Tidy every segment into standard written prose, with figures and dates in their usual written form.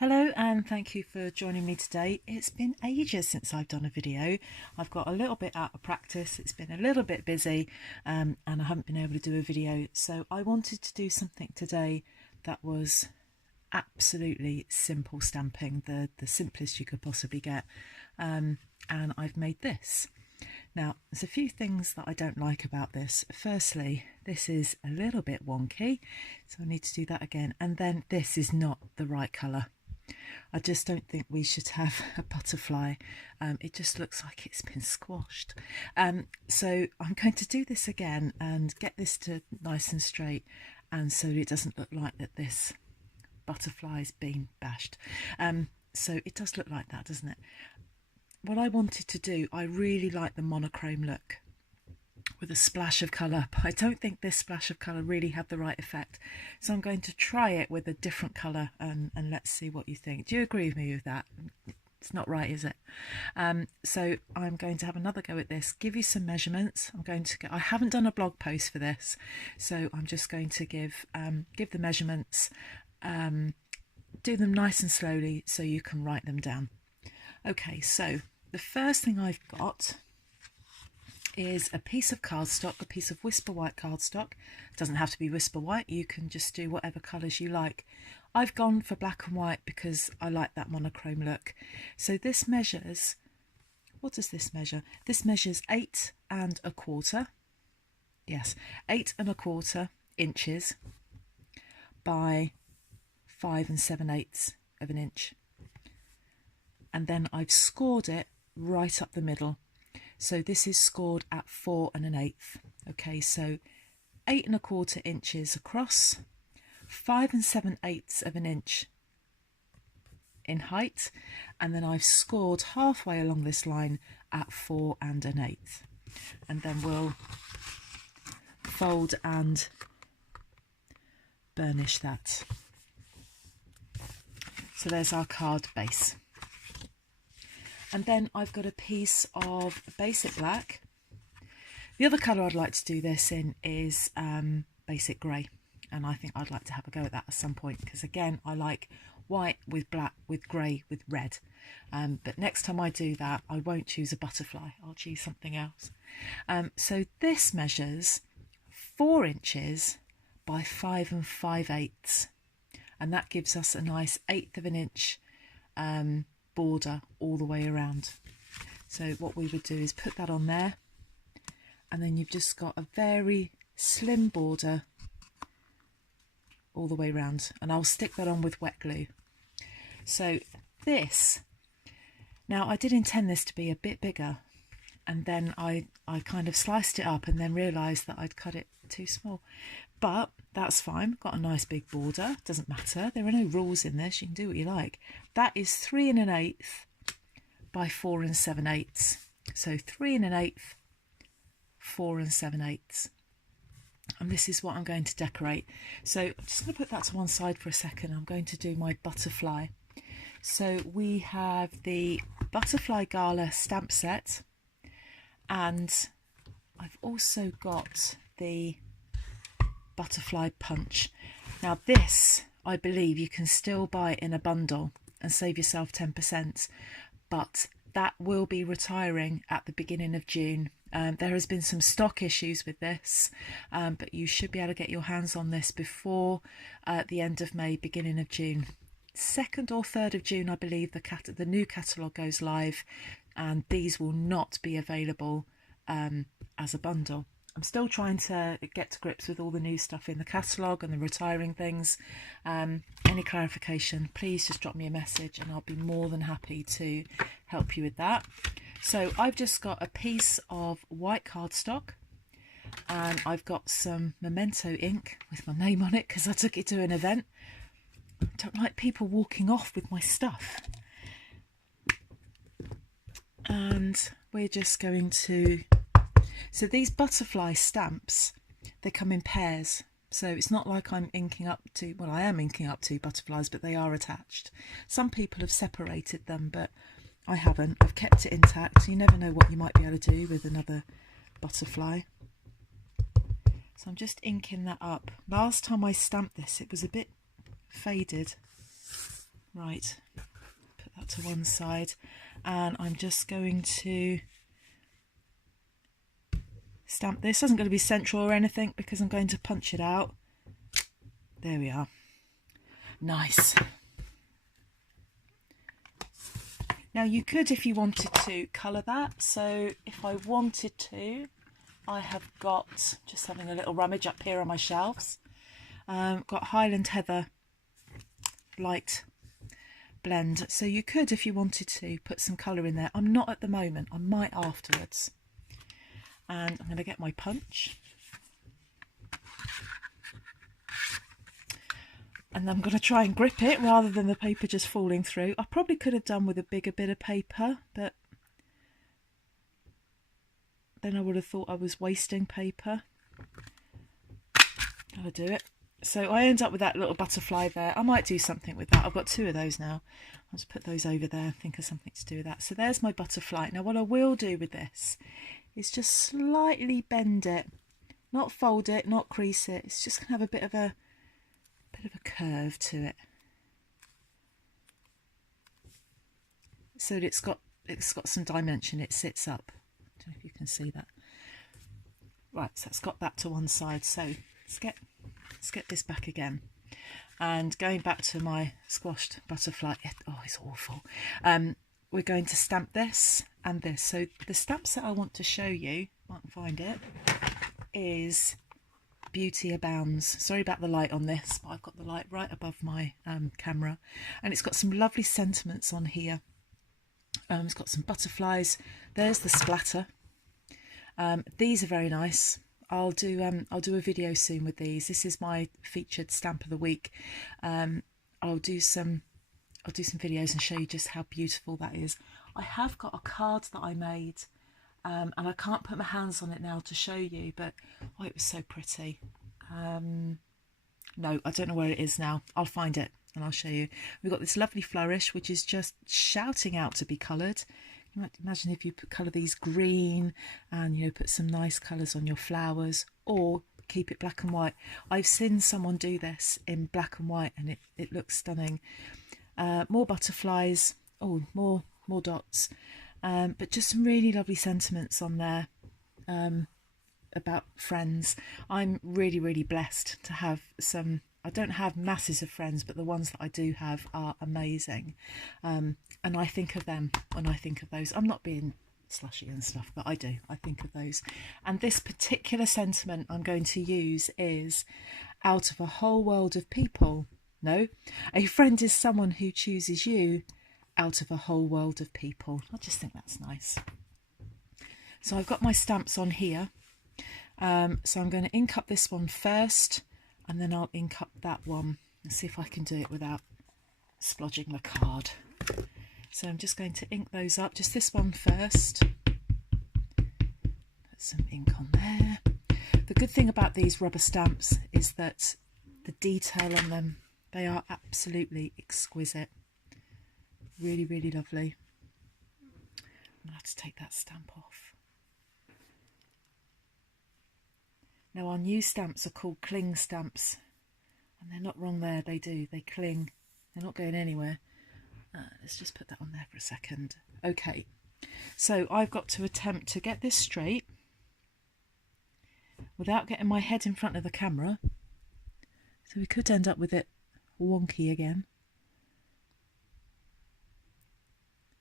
Hello and thank you for joining me today. It's been ages since I've done a video. I've got a little bit out of practice. It's been a little bit busy and I haven't been able to do a video. So I wanted to do something today that was absolutely simple stamping, the simplest you could possibly get. And I've made this. Now, there's a few things that I don't like about this. Firstly, this is a little bit wonky, so I need to do that again. And then this is not the right colour. I just don't think we should have a butterfly. It just looks like it's been squashed. So I'm going to do this again and get this to nice and straight, and so it doesn't look like that this butterfly's been bashed. So it does look like that, doesn't it? What I wanted to do, I really like the monochrome look with a splash of colour, but I don't think this splash of colour really had the right effect. So I'm going to try it with a different colour and let's see what you think. Do you agree with me with that? It's not right, is it? So I'm going to have another go at this, give you some measurements. I haven't done a blog post for this, so I'm just going to give the measurements, do them nice and slowly so you can write them down. Okay, so the first thing I've got is a piece of cardstock, a piece of Whisper White cardstock. It doesn't have to be Whisper White, you can just do whatever colours you like. I've gone for black and white because I like that monochrome look. So this measures, what does this measure? This measures 8 1/4, yes, 8 1/4 inches by 5 7/8 of an inch. And then I've scored it right up the middle. So this is scored at 4 1/8. Okay, so 8 1/4 inches across, 5 7/8 of an inch in height, and then I've scored halfway along this line at 4 1/8. And then we'll fold and burnish that. So there's our card base. And then I've got a piece of basic black. The other colour I'd like to do this in is basic grey, and I think I'd like to have a go at that at some point, because again I like white with black with grey with red, but next time I do that I won't choose a butterfly, I'll choose something else. So this measures 4 inches by 5 5/8, and that gives us a nice 1/8 of an inch border all the way around. So what we would do is put that on there, and then you've just got a very slim border all the way around, and I'll stick that on with wet glue. So this, now I did intend this to be a bit bigger, and then I kind of sliced it up and then realised that I'd cut it too small, but that's fine. Got a nice big border, doesn't matter, there are no rules in this, you can do what you like. That is 3 1/8 by 4 7/8. So 3 1/8, 4 7/8. And this is what I'm going to decorate. So I'm just going to put that to one side for a second. I'm going to do my butterfly. So we have the Butterfly Gala stamp set, and I've also got the Butterfly Punch. Now this, I believe you can still buy in a bundle and save yourself 10%, but that will be retiring at the beginning of June. There has been some stock issues with this, but you should be able to get your hands on this before the end of May, beginning of June. 2nd or 3rd of June, I believe, the new catalogue goes live, and these will not be available as a bundle. I'm still trying to get to grips with all the new stuff in the catalogue and the retiring things. Any clarification, please just drop me a message and I'll be more than happy to help you with that. So I've just got a piece of white cardstock, and I've got some memento ink with my name on it because I took it to an event. I don't like people walking off with my stuff. And we're just going to... So these butterfly stamps, they come in pairs. So it's not like I'm inking up to, well, I am inking up to butterflies, but they are attached. Some people have separated them, but I haven't. I've kept it intact. You never know what you might be able to do with another butterfly. So I'm just inking that up. Last time I stamped this, it was a bit faded. Right, put that to one side, and I'm just going to stamp this. Isn't going to be central or anything because I'm going to punch it out. There we are. Nice. Now you could, if you wanted to, colour that. So if I wanted to, I have got, just having a little rummage up here on my shelves, got Highland Heather light blend. So you could, if you wanted to, put some colour in there. I'm not at the moment, I might afterwards. And I'm going to get my punch. And I'm going to try and grip it rather than the paper just falling through. I probably could have done with a bigger bit of paper, but then I would have thought I was wasting paper. Gotta do it. So I end up with that little butterfly there. I might do something with that. I've got 2 of those now. I'll just put those over there and think of something to do with that. So there's my butterfly. Now what I will do with this is just slightly bend it. Not fold it, not crease it. It's just going to have a bit of a curve to it. So that it's got some dimension. It sits up. I don't know if you can see that. Right, so it's got that to one side. So let's get this back again. And going back to my squashed butterfly, oh, it's awful. We're going to stamp this and this. So the stamps that I want to show you, I can find it, is Beauty Abounds. Sorry about the light on this, but I've got the light right above my camera, and it's got some lovely sentiments on here. It's got some butterflies. There's the splatter. These are very nice. I'll do a video soon with these. This is my featured stamp of the week. I'll do some videos and show you just how beautiful that is. I have got a card that I made, and I can't put my hands on it now to show you, but oh, it was so pretty. No, I don't know where it is now. I'll find it and I'll show you. We've got this lovely flourish, which is just shouting out to be coloured. You might imagine if you colour these green and, you know, put some nice colours on your flowers, or keep it black and white. I've seen someone do this in black and white and it looks stunning. More butterflies, oh, more dots, but just some really lovely sentiments on there about friends. I'm really blessed to have some. I don't have masses of friends, but the ones that I do have are amazing, and I think of them when I think of those. I'm not being slushy and stuff, but I do. I think of those. And this particular sentiment I'm going to use is, out of a whole world of people, no, a friend is someone who chooses you out of a whole world of people. I just think that's nice. So I've got my stamps on here. So I'm going to ink up this one first, and then I'll ink up that one and see if I can do it without splodging the card. So I'm just going to ink those up, just this one first. Put some ink on there. The good thing about these rubber stamps is that the detail on them, they are absolutely exquisite. Really lovely. I'm going to have to take that stamp off. Now our new stamps are called cling stamps, and they're not wrong there. They cling. They're not going anywhere. Let's just put that on there for a second. Okay, so I've got to attempt to get this straight without getting my head in front of the camera. So we could end up with it wonky again.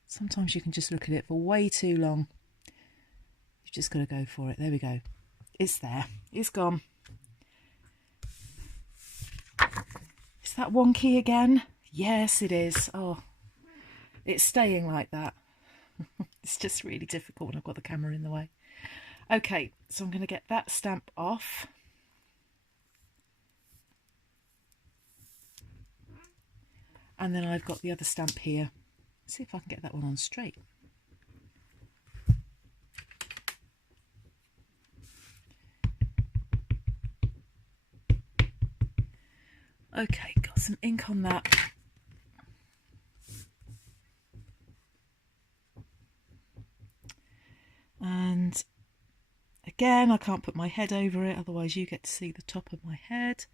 Sometimes you can just look at it for way too long. You've just got to go for it. There we go. It's there. It's gone. Is that wonky again? Yes, it is. Oh, it's staying like that. It's just really difficult when I've got the camera in the way. Okay, so I'm going to get that stamp off. And then I've got the other stamp here. Let's see if I can get that one on straight. Okay, got some ink on that. And again, I can't put my head over it, otherwise you get to see the top of my head.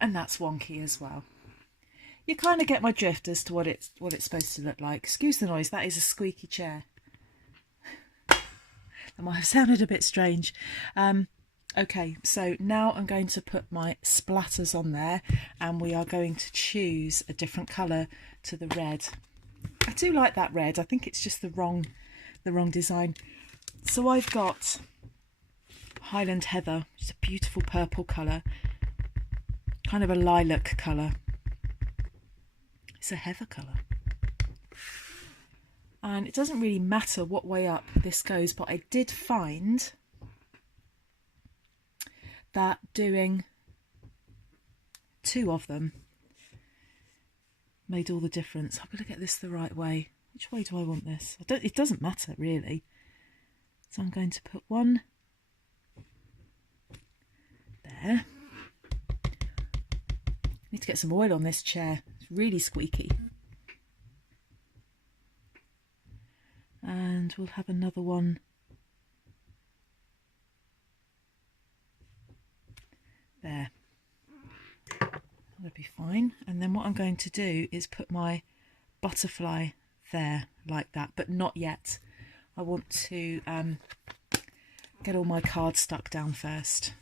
and that's wonky as well. You kind of get my drift as to what it's supposed to look like. Excuse the noise, that is a squeaky chair. That might have sounded a bit strange. Okay, so now I'm going to put my splatters on there, and we are going to choose a different colour to the red. I do like that red. I think it's just the wrong design. So I've got Highland Heather, which is a beautiful purple colour, kind of a lilac colour. It's a heather colour. And it doesn't really matter what way up this goes, but I did find that doing 2 of them made all the difference. I'm going to get this the right way. Which way do I want this? It doesn't matter really. So I'm going to put one there. Need to get some oil on this chair. It's really squeaky. And we'll have another one there. That'll be fine. And then what I'm going to do is put my butterfly there like that, but not yet. I want to get all my cards stuck down first.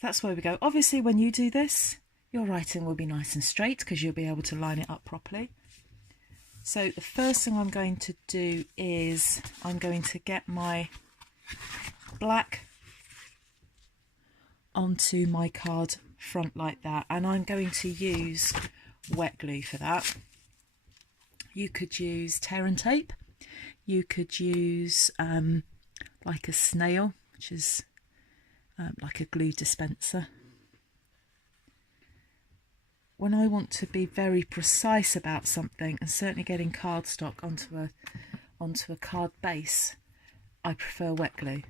That's where we go. Obviously when you do this, your writing will be nice and straight because you'll be able to line it up properly. So the first thing I'm going to do is I'm going to get my black onto my card front like that, and I'm going to use wet glue for that. You could use tear and tape, you could use like a snail, which is like a glue dispenser. When I want to be very precise about something, and certainly getting cardstock onto a card base, I prefer wet glue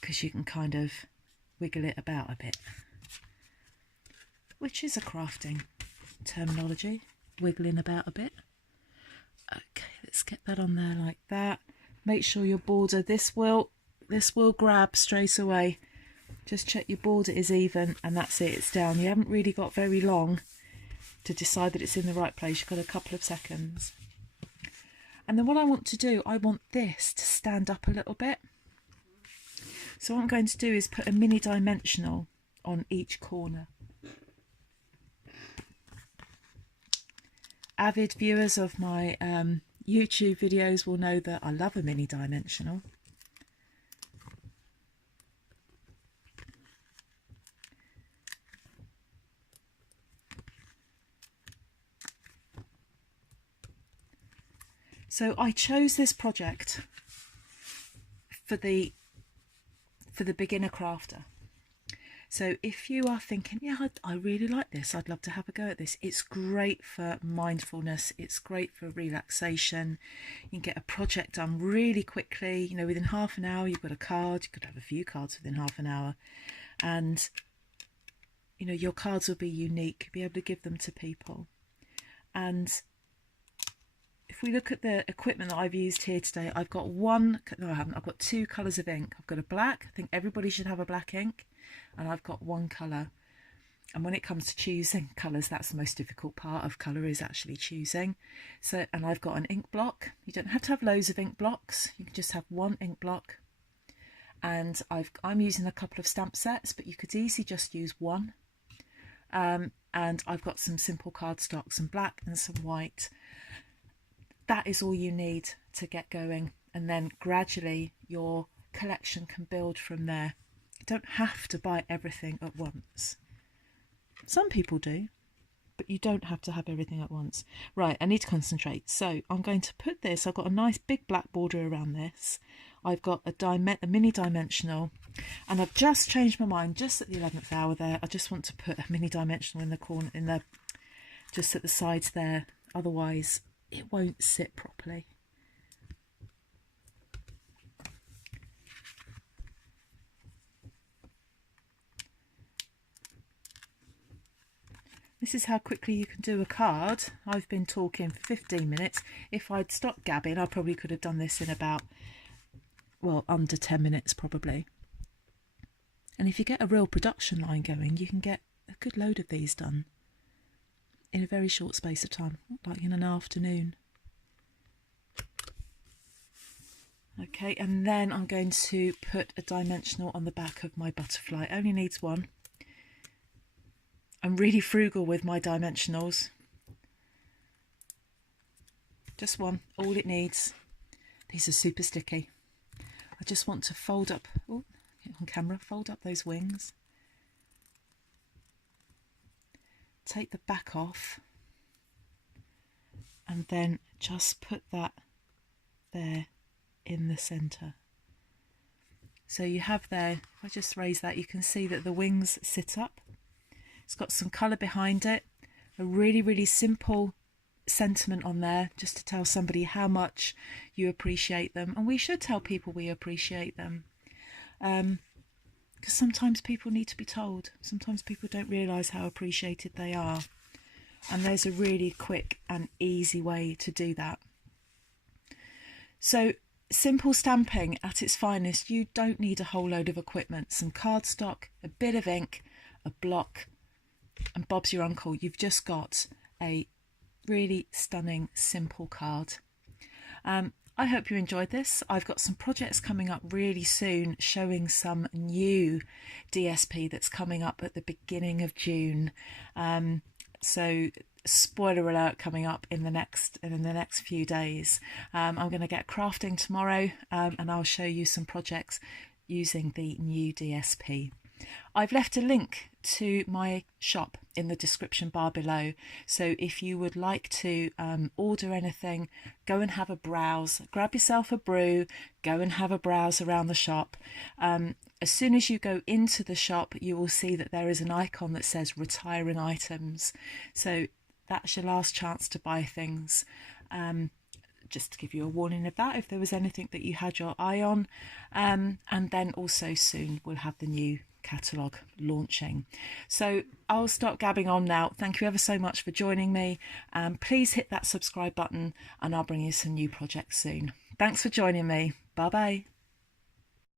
because you can kind of wiggle it about a bit, which is a crafting terminology, wiggling about a bit. Okay, let's get that on there like that. Make sure your border, this will grab straight away. Just check your border is even, and that's it, it's down. You haven't really got very long to decide that it's in the right place. You've got a couple of seconds. And then what I want to do, I want this to stand up a little bit. So what I'm going to do is put a mini dimensional on each corner. Avid viewers of my YouTube videos will know that I love a mini dimensional. So I chose this project for the beginner crafter. So if you are thinking, yeah, I really like this, I'd love to have a go at this, it's great for mindfulness, it's great for relaxation. You can get a project done really quickly, you know, within half an hour you've got a card. You could have a few cards within half an hour, and you know, your cards will be unique, be able to give them to people. And if we look at the equipment that I've used here today, I've got I've got 2 colours of ink. I've got a black, I think everybody should have a black ink, and I've got 1 colour. And when it comes to choosing colours, that's the most difficult part of colour, is actually choosing. So, and I've got an ink block. You don't have to have loads of ink blocks, you can just have 1 ink block. And I'm using a couple of stamp sets, but you could easily just use 1. And I've got some simple cardstock, some black and some white. That is all you need to get going, and then gradually your collection can build from there. You don't have to buy everything at once. Some people do, but you don't have to have everything at once. Right, I need to concentrate. So I'm going to put this, I've got a nice big black border around this. I've got a mini dimensional, and I've just changed my mind just at the 11th hour there. I just want to put a mini dimensional in the corner, just at the sides there. Otherwise it won't sit properly. This is how quickly you can do a card. I've been talking for 15 minutes. If I'd stopped gabbing, I probably could have done this in about, well, under 10 minutes probably. And if you get a real production line going, you can get a good load of these done in a very short space of time, like in an afternoon. Okay, and then I'm going to put a dimensional on the back of my butterfly. It only needs one. I'm really frugal with my dimensionals. Just one, all it needs. These are super sticky. I just want to fold up, oh, get on camera, fold up those wings. Take the back off and then just put that there in the centre. So you have there, if I just raise that, you can see that the wings sit up. It's got some colour behind it, a really, really simple sentiment on there just to tell somebody how much you appreciate them. And we should tell people we appreciate them, because sometimes people need to be told. Sometimes people don't realise how appreciated they are, and there's a really quick and easy way to do that. So simple stamping at its finest. You don't need a whole load of equipment. Some cardstock, a bit of ink, a block, and Bob's your uncle. You've just got a really stunning, simple card. I hope you enjoyed this. I've got some projects coming up really soon showing some new DSP that's coming up at the beginning of June. So spoiler alert coming up in the next few days. I'm going to get crafting tomorrow, and I'll show you some projects using the new DSP. I've left a link to my shop in the description bar below, so if you would like to order anything, go and have a browse, grab yourself a brew, go and have a browse around the shop. As soon as you go into the shop, you will see that there is an icon that says retiring items, so that's your last chance to buy things. Just to give you a warning of that, if there was anything that you had your eye on. And then also soon we'll have the new catalogue launching. So I'll stop gabbing on now. Thank you ever so much for joining me. Please hit that subscribe button and I'll bring you some new projects soon. Thanks for joining me. Bye bye.